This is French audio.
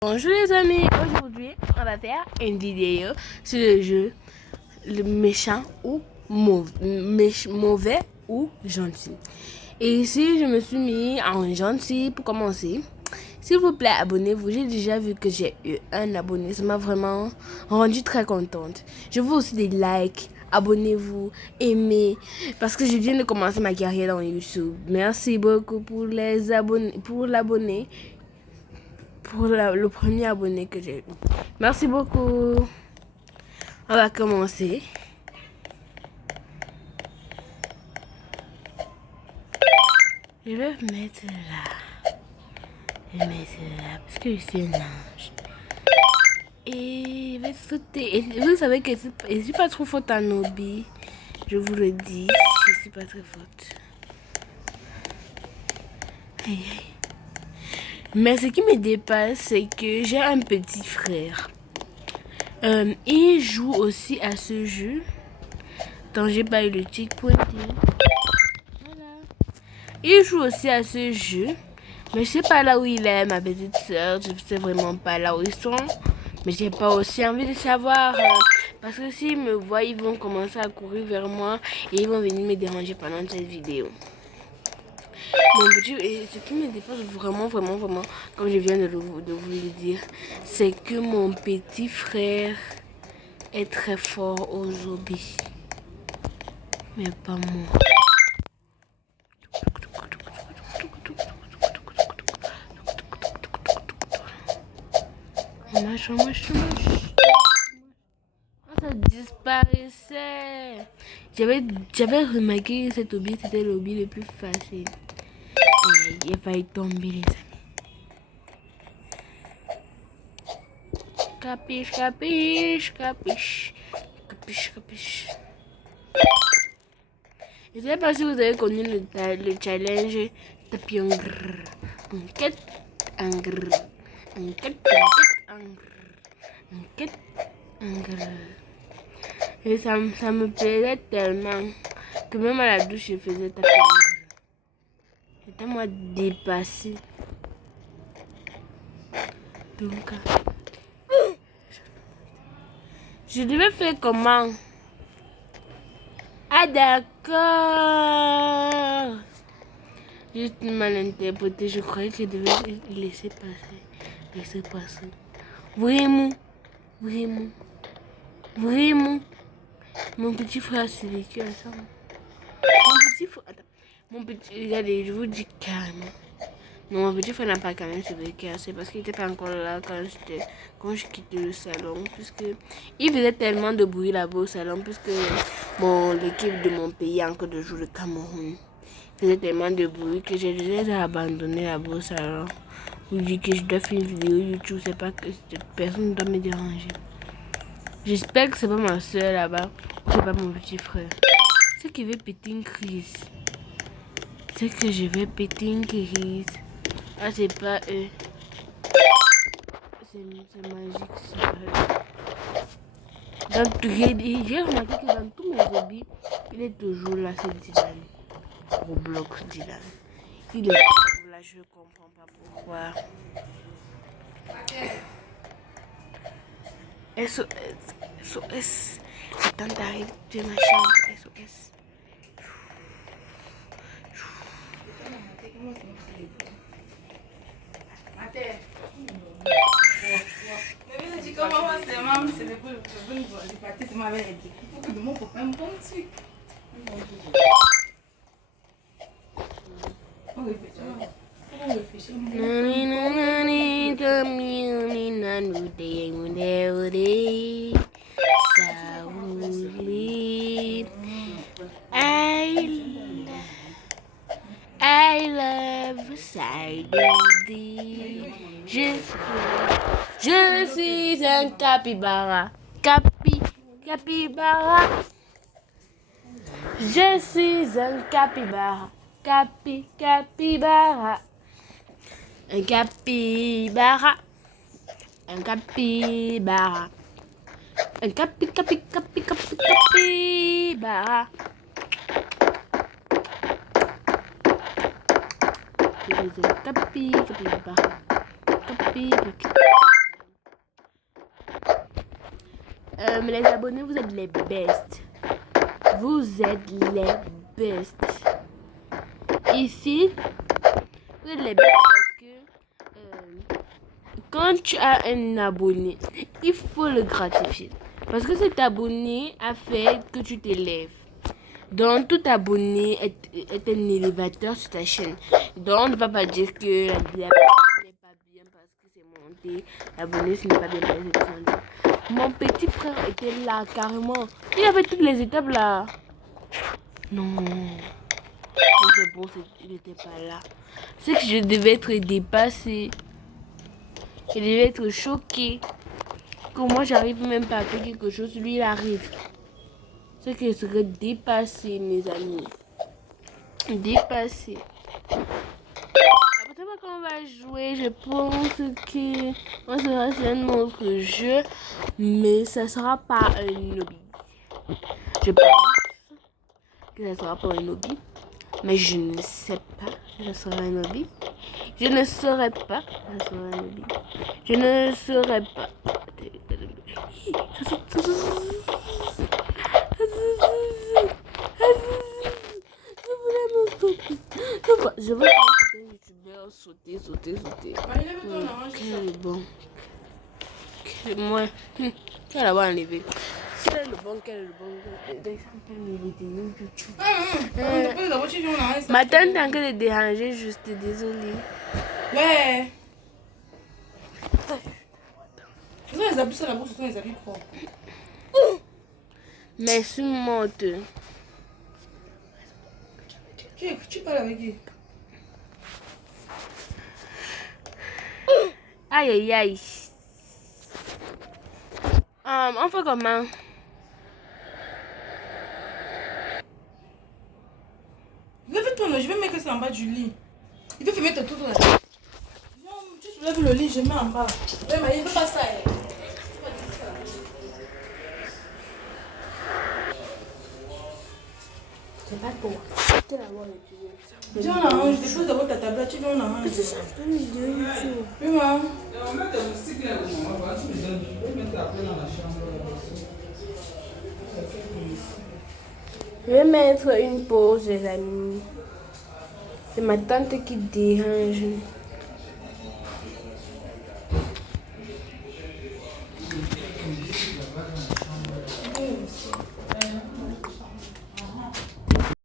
Bonjour les amis, aujourd'hui on va faire une vidéo sur le jeu le méchant ou mauvais ou gentil. Et ici je me suis mis en gentil pour commencer. S'il vous plaît abonnez-vous, j'ai déjà vu que j'ai eu un abonné, ça m'a vraiment rendu très contente. Je veux aussi des likes, abonnez-vous, aimez, parce que je viens de commencer ma carrière dans YouTube. Merci beaucoup pour les abonnés, pour l'abonné. Pour le premier abonné que j'ai eu. Merci beaucoup. On va commencer. Je vais mettre là. Je vais mettre là parce que je suis un ange. Et je vais sauter. Et vous savez que je ne suis pas trop forte en hobby. Je vous le dis. Je ne suis pas très forte. Aïe, aïe. Mais ce qui me dépasse, c'est que j'ai un petit frère. Il joue aussi à ce jeu. Tant j'ai pas eu le tic pointé. Voilà. Il joue aussi à ce jeu. Mais je sais pas là où il est, ma petite soeur. Je sais vraiment pas là où ils sont. Mais j'ai pas aussi envie de savoir. Parce que s'ils me voient, ils vont commencer à courir vers moi. Et ils vont venir me déranger pendant cette vidéo. Mon petit, et ce qui me dépasse vraiment, comme je viens de vous le dire, c'est que mon petit frère est très fort aux hobbies. Mais pas moi. Ça disparaissait. J'avais remarqué que cet hobby, c'était le hobby le plus facile. Il a failli tomber, les amis. Capiche, capiche, capiche. Capiche, capiche. Je ne sais pas si vous avez connu le challenge Tapion. Enquête, engr. Enquête, enquête, engr. Et ça me plaisait tellement que même à la douche, je faisais taper. J'étais moi dépassée. Donc, je devais faire comment? Ah d'accord. Juste mal interprété. Je croyais que je devais laisser passer. Laisser passer. Vraiment. Vraiment. Vraiment. Mon petit frère a survécu à ça. Mon petit frère... Attends. Mon petit... Regardez, je vous dis calme. Non, mon petit frère n'a pas quand même survécu à ça parce qu'il n'était pas encore là quand je quittais le salon. Puisque il faisait tellement de bruit là-bas au salon. Puisque l'équipe de mon pays a encore de jouer le Cameroun. Il faisait tellement de bruit que j'ai déjà abandonné là-bas au salon. Vous dites que je dois faire une vidéo YouTube. C'est pas que personne ne doit me déranger. J'espère que c'est pas ma soeur là-bas. C'est pas mon petit frère. C'est qui veut péter une crise. C'est que je vais péter une crise. Ah, c'est pas eux. C'est magique, c'est pas eux. J'ai remarqué que dans tous mes hobbies, il est toujours là, c'est Dylan. Roblox Dylan. Il est toujours là, je comprends pas pourquoi. SOS. SOS. Attends, t'arrives de ma chambre. SOS. I love Saïdi. Je suis un capybara. Capybara. Je suis un capybara. Capybara. Un capybara. Un capybara. Un capybara. Je suis un capybara. bip. Les abonnés, vous êtes les best. Vous êtes les best. Ici, vous êtes les best parce que quand tu as un abonné, il faut le gratifier. Parce que cet abonné a fait que tu t'élèves. Donc, tout abonné est un élévateur sur ta chaîne. Donc, on ne va pas dire que la n'est pas bien parce que c'est monté. L'abonné, ce n'est pas bien parce que c'est descendu. Mon petit frère était là, carrément. Il avait toutes les étapes là. Non. C'est bon, il n'était pas là. C'est que je devais être dépassée. Je devais être choquée. Que moi, j'arrive même pas à faire quelque chose. Lui, il arrive. C'est que je serais dépassée, mes amis. Dépassée. La prochaine fois qu'on va jouer, je pense que on sera sur un autre jeu. Mais ça sera pas un hobby. Je pense que ça sera pas un hobby. Mais je ne sais pas si ça sera un hobby. Je ne saurais pas si ça sera un hobby. Je ne saurais pas. Je veux un youtubeur sauter. Quel bon. Moi. Quel avoir enlevé. Quel est le bon, ma tante est en train de déranger juste, désolée. Ouais. Les habits, ça la bourse, les habits propres. Merci, monte. Tu parles avec qui? Aïe. On fait comment? Lève-toi, je vais mettre ça en bas du lit. Il veut mettre tout là. Non, tu soulèves le lit, je mets en bas. Ouais, mais il veut pas ça. C'est pas pour. Viens, on arrange. Je dépose d'abord ta tablette. Tu viens, on arrange. C'est un peu vidéo YouTube. Oui, maman. Je vais mettre une pause, les amis. C'est ma tante qui dérange.